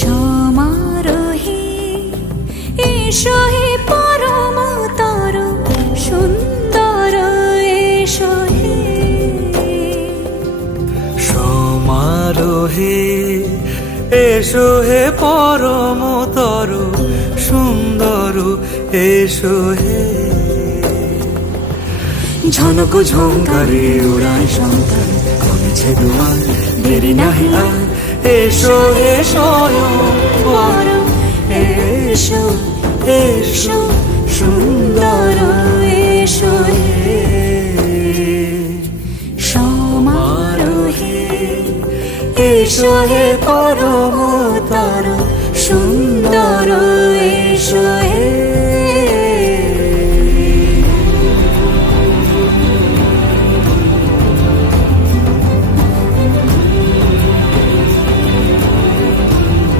সমারোহে এসো হে পরমতর সুন্দর এসো হে। সমারোহে এসো হে পরমতর সুন্দর এসো হে। ঝনক ঝঙ্কারে উড়ায় সন্তান করেছে দুয়ার, দেরি নাহি আর এসো হে স্বয়ং বর। এসো এসো সুন্দর এসো হে। সমারোহে এসো হে পরম